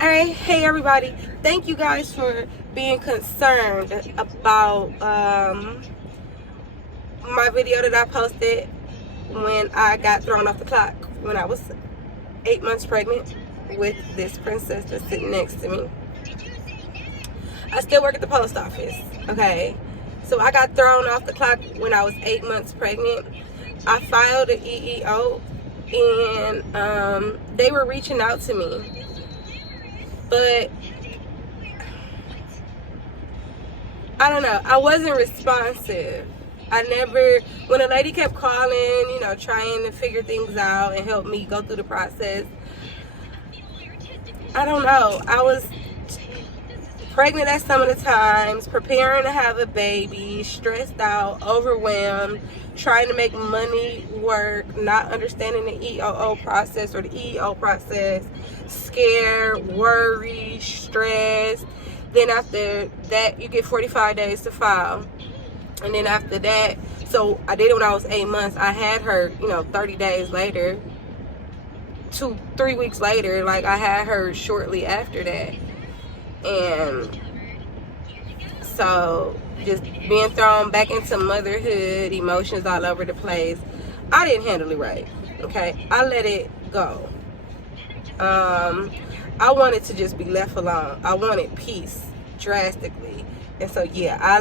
All right, hey everybody. Thank you guys for being concerned about my video that I posted when I got thrown off the clock when I was 8 months pregnant with this princess that's sitting next to me. I still work at the post office, okay? So I got thrown off the clock when I was 8 months pregnant. I filed an EEO and they were reaching out to me. But I don't know, I wasn't responsive. When a lady kept calling, trying to figure things out and help me go through the process, I don't know, I was pregnant at some of the times, preparing to have a baby, stressed out, overwhelmed, trying to make money work, not understanding the EOO process or the EEO process, scared, worried, stressed. Then after that, you get 45 days to file. And then after that, so I did it when I was 8 months. I had her, 30 days later, 3 weeks later, like I had her shortly after that. And so just being thrown back into motherhood, emotions all over the place. I didn't handle it right, okay? I let it go. I wanted to just be left alone. I wanted peace drastically. And so, yeah, I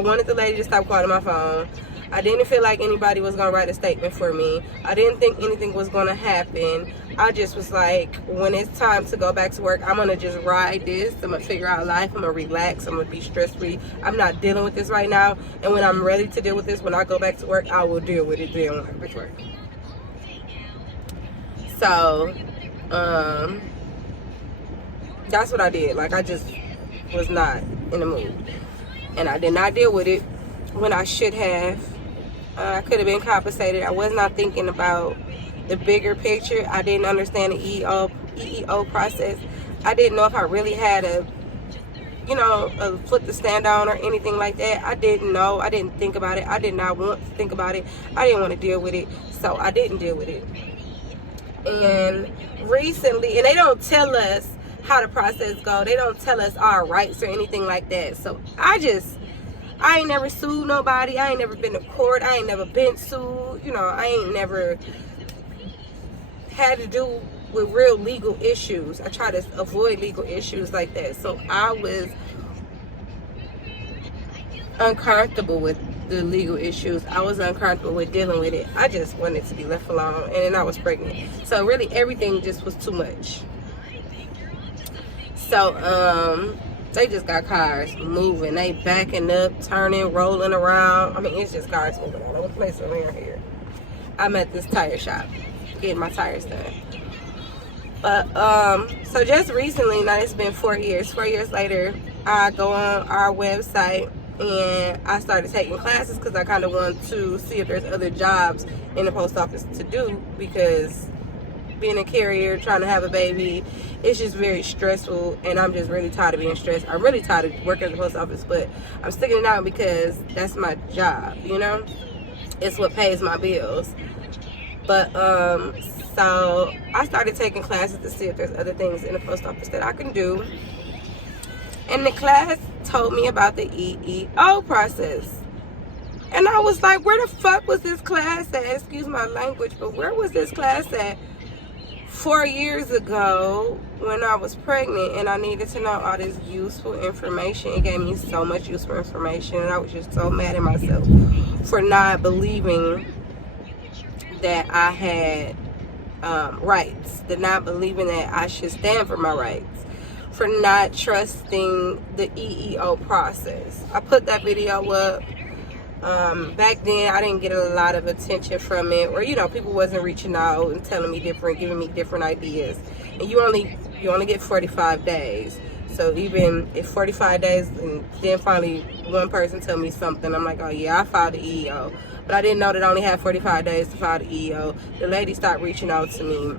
wanted the lady to stop calling my phone. I didn't feel like anybody was going to write a statement for me. I didn't think anything was going to happen. I just was like, when it's time to go back to work, I'm going to just ride this. I'm going to figure out life. I'm going to relax. I'm going to be stress-free. I'm not dealing with this right now. And when I'm ready to deal with this, when I go back to work, I will deal with it then when I go back to work. So, that's what I did. Like, I just was not in the mood. And I did not deal with it when I should have. I could have been compensated. I was not thinking about the bigger picture. I didn't understand the EEO process. I didn't know if I really had a foot to stand on or anything like that. I didn't know. I didn't think about it. I did not want to think about it. I didn't want to deal with it. So I didn't deal with it. And recently, and they don't tell us how the process go. They don't tell us our rights or anything like that. So I ain't never sued nobody. I ain't never been to court. I ain't never been sued. I ain't never had to do with real legal issues. I try to avoid legal issues like that. So I was uncomfortable with the legal issues. I was uncomfortable with dealing with it. I just wanted to be left alone. And then I was pregnant. So really everything just was too much. So, they just got cars moving. They backing up, turning, rolling around. I mean, it's just cars moving all over the place around here. I'm at this tire shop getting my tires done. But, so just recently, now it's been 4 years. 4 years later, I go on our website and I started taking classes because I kind of want to see if there's other jobs in the post office to do, because being a carrier, trying to have a baby, it's just very stressful, and I'm just really tired of being stressed. I'm really tired of working at the post office, but I'm sticking it out because that's my job, It's what pays my bills. But, so I started taking classes to see if there's other things in the post office that I can do. And the class told me about the EEO process. And I was like, where the fuck was this class at? Excuse my language, but where was this class at 4 years ago when I was pregnant and I needed to know all this useful information? It gave me so much useful information, and I was just so mad at myself for not believing that I had rights, not believing that I should stand for my rights, for not trusting the EEO process. I put that video up. Back then I didn't get a lot of attention from it, or people wasn't reaching out and telling me giving me different ideas. And you only get 45 days. So even if 45 days, and then finally one person tell me something, I'm like, oh yeah, I filed the EEO. But I didn't know that I only had 45 days to file the EEO. The lady stopped reaching out to me.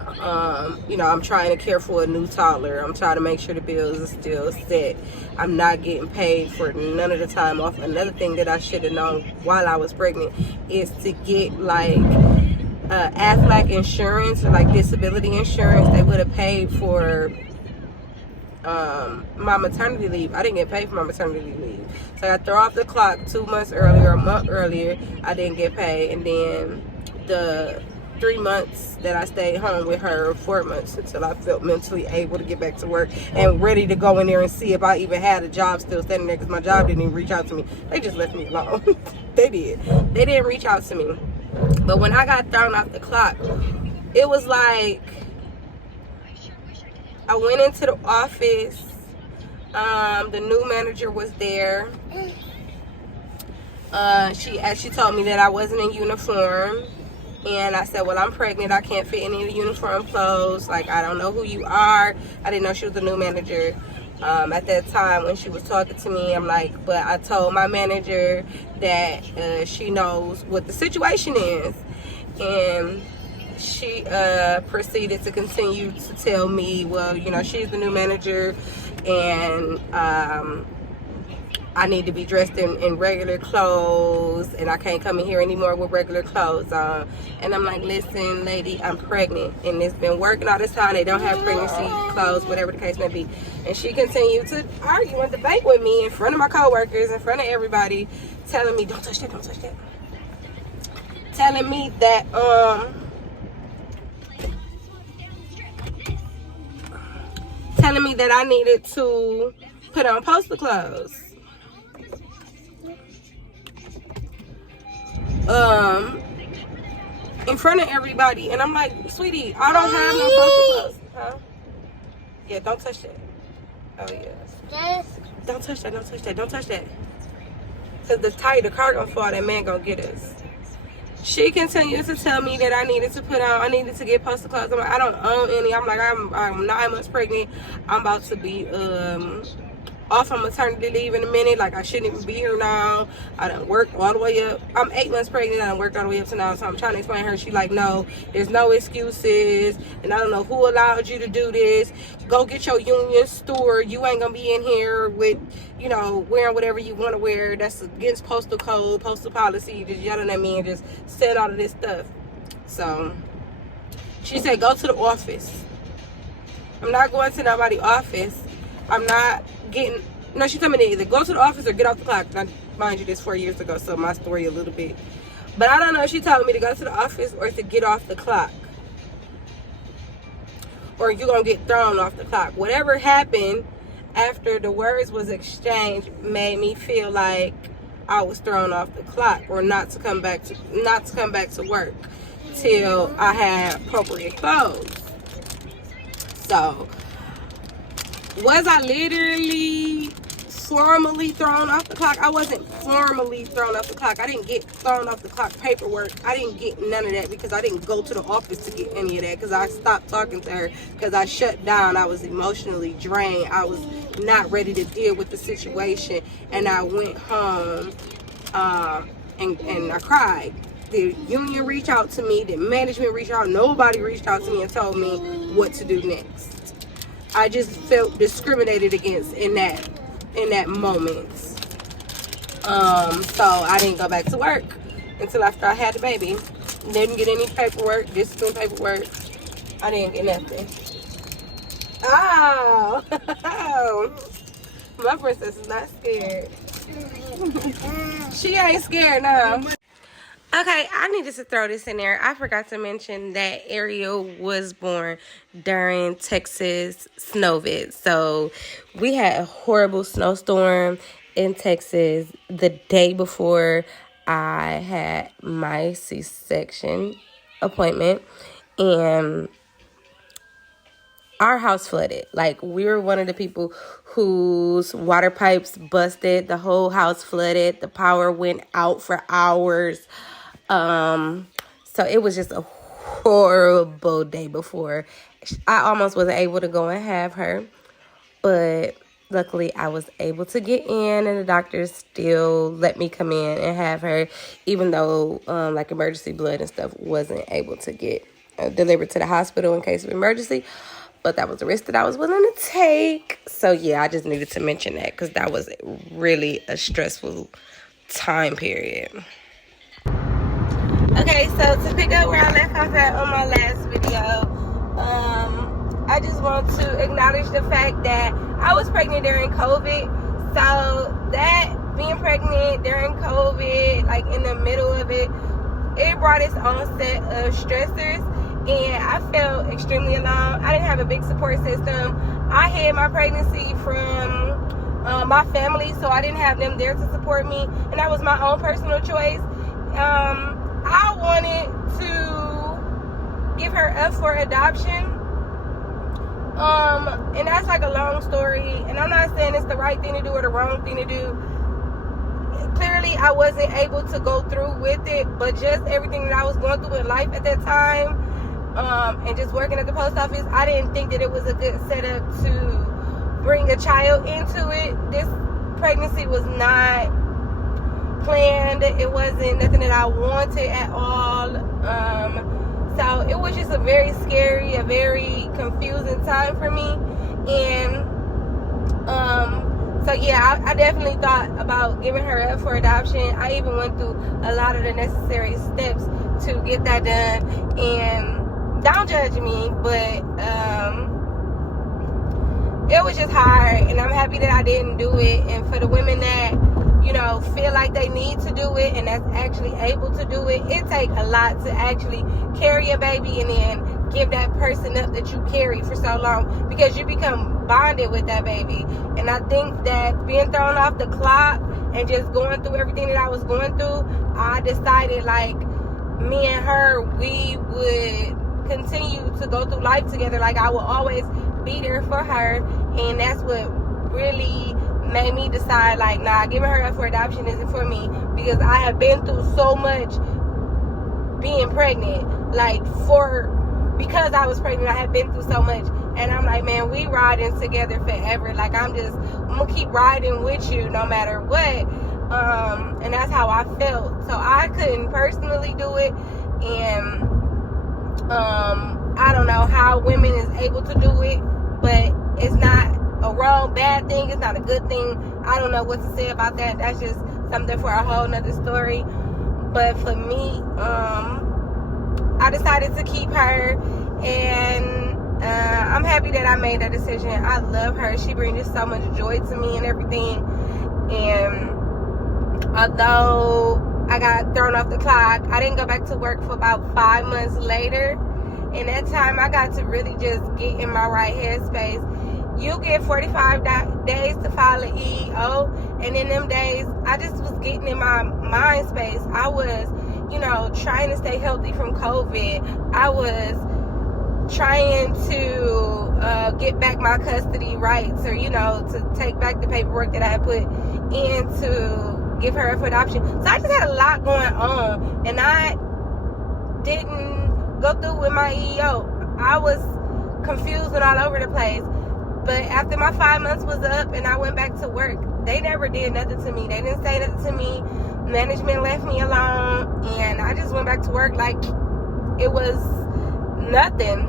I'm trying to care for a new toddler. I'm trying to make sure the bills are still set. I'm not getting paid for none of the time off. Another thing that I should have known while I was pregnant is to get Aflac insurance, or like disability insurance, they would have paid for my maternity leave. I didn't get paid for my maternity leave, so I throw off the clock 2 months earlier, a month earlier. I didn't get paid, and then the 3 months that I stayed home with her, 4 months, until I felt mentally able to get back to work and ready to go in there and see if I even had a job still standing there, because my job didn't even reach out to me. They just left me alone. They didn't reach out to me. But when I got thrown off the clock, it was like I went into the office. The new manager was there. She told me that I wasn't in uniform, and I said, well, I'm pregnant. I can't fit any of the uniform clothes. Like, I don't know who you are. I didn't know she was the new manager. At that time when she was talking to me, I'm like, but I told my manager that she knows what the situation is. And she proceeded to continue to tell me, well, you know, she's the new manager, and I need to be dressed in regular clothes, and I can't come in here anymore with regular clothes on. And I'm like, listen, lady, I'm pregnant, and it's been working all this time. They don't have pregnancy clothes, whatever the case may be. And she continued to argue and debate with me in front of my coworkers, in front of everybody, telling me, don't touch that, don't touch that. Telling me that I needed to put on poster clothes. In front of everybody. And I'm like, sweetie, I don't have no poster clothes. Huh? Yeah, don't touch that. Oh, yes. Don't touch that, don't touch that, don't touch that. Because the car gonna fall, that man gonna get us. She continued to tell me that I needed to get poster clothes. I'm like, I don't own any. I'm like, I'm 9 months pregnant. I'm about to be off on maternity leave in a minute. Like, I shouldn't even be here now. I done worked all the way up. I'm 8 months pregnant. I done worked all the way up to now. So I'm trying to explain to her. She like, no, there's no excuses. And I don't know who allowed you to do this. Go get your union steward. You ain't gonna be in here with, you know, wearing whatever you want to wear. That's against postal code, postal policy. Just yelling at me and just said all of this stuff. So she said, go to the office. I'm not going to nobody's office. I'm not getting, no, she told me to either go to the office or get off the clock. Now, mind you, this 4 years ago, so my story a little bit. But I don't know if she told me to go to the office or to get off the clock. Or you're going to get thrown off the clock. Whatever happened after the words was exchanged made me feel like I was thrown off the clock, or not to come back to work till I had appropriate clothes. So, was I literally formally thrown off the clock? I wasn't formally thrown off the clock. I didn't get thrown off the clock paperwork. I didn't get none of that because I didn't go to the office to get any of that, because I stopped talking to her because I shut down. I was emotionally drained. I was not ready to deal with the situation, and I went home and I cried. The union reached out to me. The management reached out. Nobody reached out to me and told me what to do next. I just felt discriminated against in that moment. So I didn't go back to work until after I had the baby. Didn't get any paperwork, discipline paperwork. I didn't get nothing. Oh, my princess is not scared. She ain't scared now. Okay, I needed to throw this in there. I forgot to mention that Ariel was born during Texas snowvid. So we had a horrible snowstorm in Texas the day before I had my C-section appointment. And our house flooded. Like, we were one of the people whose water pipes busted. The whole house flooded. The power went out for hours. So it was just a horrible day before. I almost wasn't able to go and have her, but luckily I was able to get in, and the doctors still let me come in and have her, even though like emergency blood and stuff wasn't able to get delivered to the hospital in case of emergency. But that was the risk that I was willing to take. So yeah, I just needed to mention that because that was really a stressful time period. Okay, so to pick up where I left off at on my last video, I just want to acknowledge the fact that I was pregnant during COVID. So that being pregnant during COVID, like in the middle of it, it brought its own set of stressors, and I felt extremely alone. I didn't have a big support system. I had my pregnancy from my family, so I didn't have them there to support me, and that was my own personal choice. I wanted to give her up for adoption, and that's like a long story, and I'm not saying it's the right thing to do or the wrong thing to do. Clearly I wasn't able to go through with it, but just everything that I was going through in life at that time, and just working at the post office, I didn't think that it was a good setup to bring a child into it. This pregnancy was not planned. It wasn't nothing that I wanted at all. So it was just a very scary, a very confusing time for me. And so yeah, I definitely thought about giving her up for adoption. I even went through a lot of the necessary steps to get that done. And don't judge me, but it was just hard, and I'm happy that I didn't do it. And for the women that, you know, feel like they need to do it and that's actually able to do it, it takes a lot to actually carry a baby and then give that person up that you carried for so long, because you become bonded with that baby. And I think that being thrown off the clock and just going through everything that I was going through, I decided, like, me and her, we would continue to go through life together. Like, I will always be there for her, and that's what really made me decide, like, nah, giving her up for adoption isn't for me, because I have been through so much being pregnant. Like, because I was pregnant, I had been through so much, and I'm like, man, we riding together forever. Like, I'm gonna keep riding with you no matter what. And that's how I felt. So I couldn't personally do it, and I don't know how women is able to do it, but it's not a wrong, bad thing. It's not a good thing. I don't know what to say about that. That's just something for a whole nother story. But for me, I decided to keep her, and I'm happy that I made that decision. I love her. She brings so much joy to me and everything. And although I got thrown off the clock, I didn't go back to work for about 5 months later. And that time I got to really just get in my right headspace. You get 45 days to file an EEO, and in them days, I just was getting in my mind space. I was, you know, trying to stay healthy from COVID. I was trying to get back my custody rights, or, you know, to take back the paperwork that I had put in to give her for adoption. So I just had a lot going on, and I didn't go through with my EEO. I was confused and all over the place. But after my 5 months was up and I went back to work, they never did nothing to me. They didn't say nothing to me. Management left me alone, and I just went back to work like it was nothing.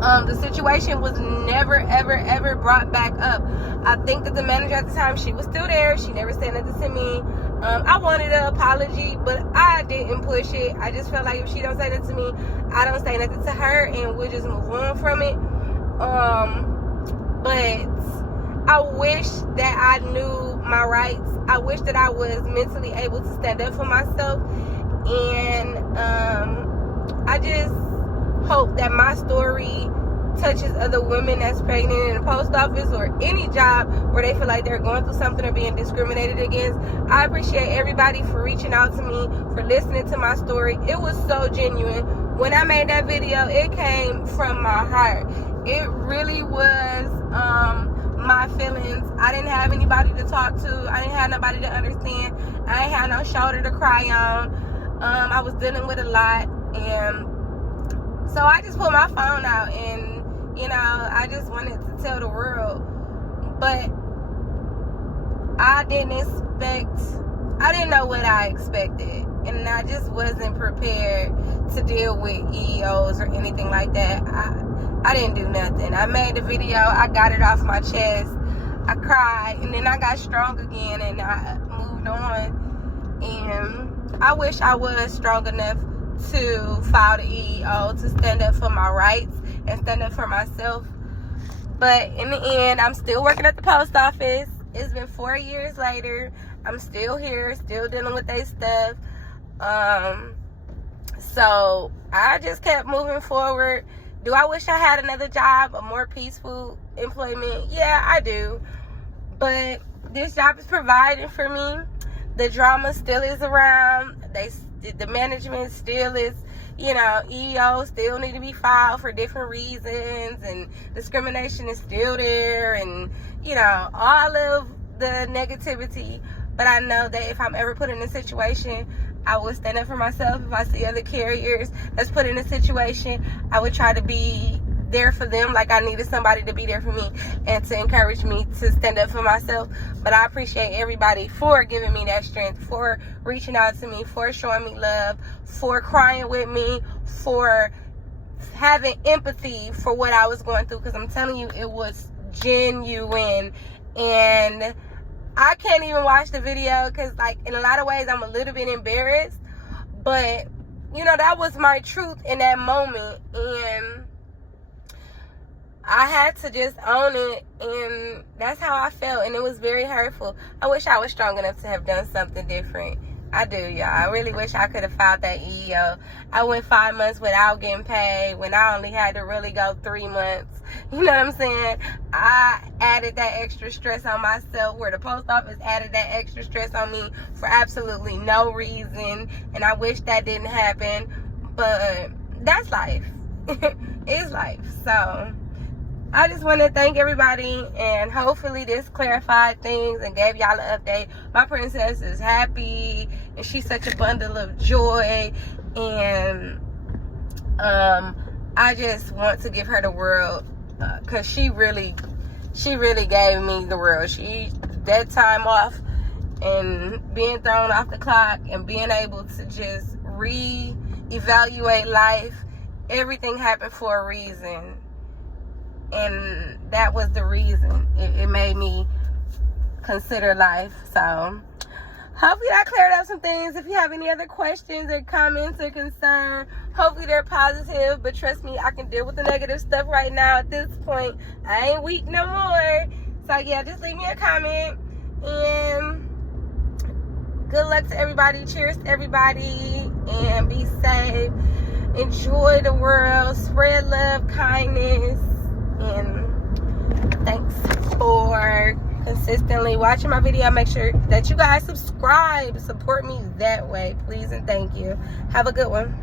The situation was never, ever, ever brought back up. I think that the manager at the time, she was still there. She never said nothing to me. I wanted an apology, but I didn't push it. I just felt like if she don't say nothing to me, I don't say nothing to her, and we'll just move on from it. But I wish that I knew my rights. I wish that I was mentally able to stand up for myself. And I just hope that my story touches other women that's pregnant in the post office or any job where they feel like they're going through something or being discriminated against. I appreciate everybody for reaching out to me, for listening to my story. It was so genuine. When I made that video, it came from my heart. It really was my feelings. I didn't have anybody to talk to. I didn't have nobody to understand. I ain't had no shoulder to cry on. I was dealing with a lot, and so I just pulled my phone out, and, you know, I just wanted to tell the world. But I didn't know what I expected, and I just wasn't prepared to deal with EEOs or anything like that. I didn't do nothing. I made the video, I got it off my chest, I cried, and then I got strong again, and I moved on. And I wish I was strong enough to file the EEO, to stand up for my rights and stand up for myself. But in the end, I'm still working at the post office. It's been 4 years later. I'm still here, still dealing with their stuff. So I just kept moving forward. Do I wish I had another job, a more peaceful employment? Yeah, I do. But this job is providing for me. The drama still is around. The management still is, EEO still need to be filed for different reasons, and discrimination is still there, and, all of the negativity. But I know that if I'm ever put in a situation, I will stand up for myself. If I see other carriers that's put in a situation, I would try to be there for them, like I needed somebody to be there for me and to encourage me to stand up for myself. But I appreciate everybody for giving me that strength, for reaching out to me, for showing me love, for crying with me, for having empathy for what I was going through, because I'm telling you, it was genuine. And I can't even watch the video because, in a lot of ways, I'm a little bit embarrassed. But, that was my truth in that moment. And I had to just own it. And that's how I felt. And it was very hurtful. I wish I was strong enough to have done something different. I do, y'all. I really wish I could have filed that EEO. I went 5 months without getting paid when I only had to really go 3 months. You know what I'm saying? I added that extra stress on myself, where the post office added that extra stress on me for absolutely no reason. And I wish that didn't happen. But that's life. It's life. So I just want to thank everybody, and hopefully this clarified things and gave y'all an update. My princess is happy, and she's such a bundle of joy, and I just want to give her the world, because she really gave me the world. That time off and being thrown off the clock and being able to just re-evaluate life, everything happened for a reason. And that was the reason. It made me consider life. So hopefully that cleared up some things. If you have any other questions or comments or concern, hopefully they're positive. But trust me, I can deal with the negative stuff right now. At this point, I ain't weak no more. So yeah, just leave me a comment. And good luck to everybody. Cheers to everybody. And be safe. Enjoy the world. Spread love, kindness. And thanks for consistently watching my video. Make sure that you guys subscribe. Support me that way, please, and thank you. Have a good one.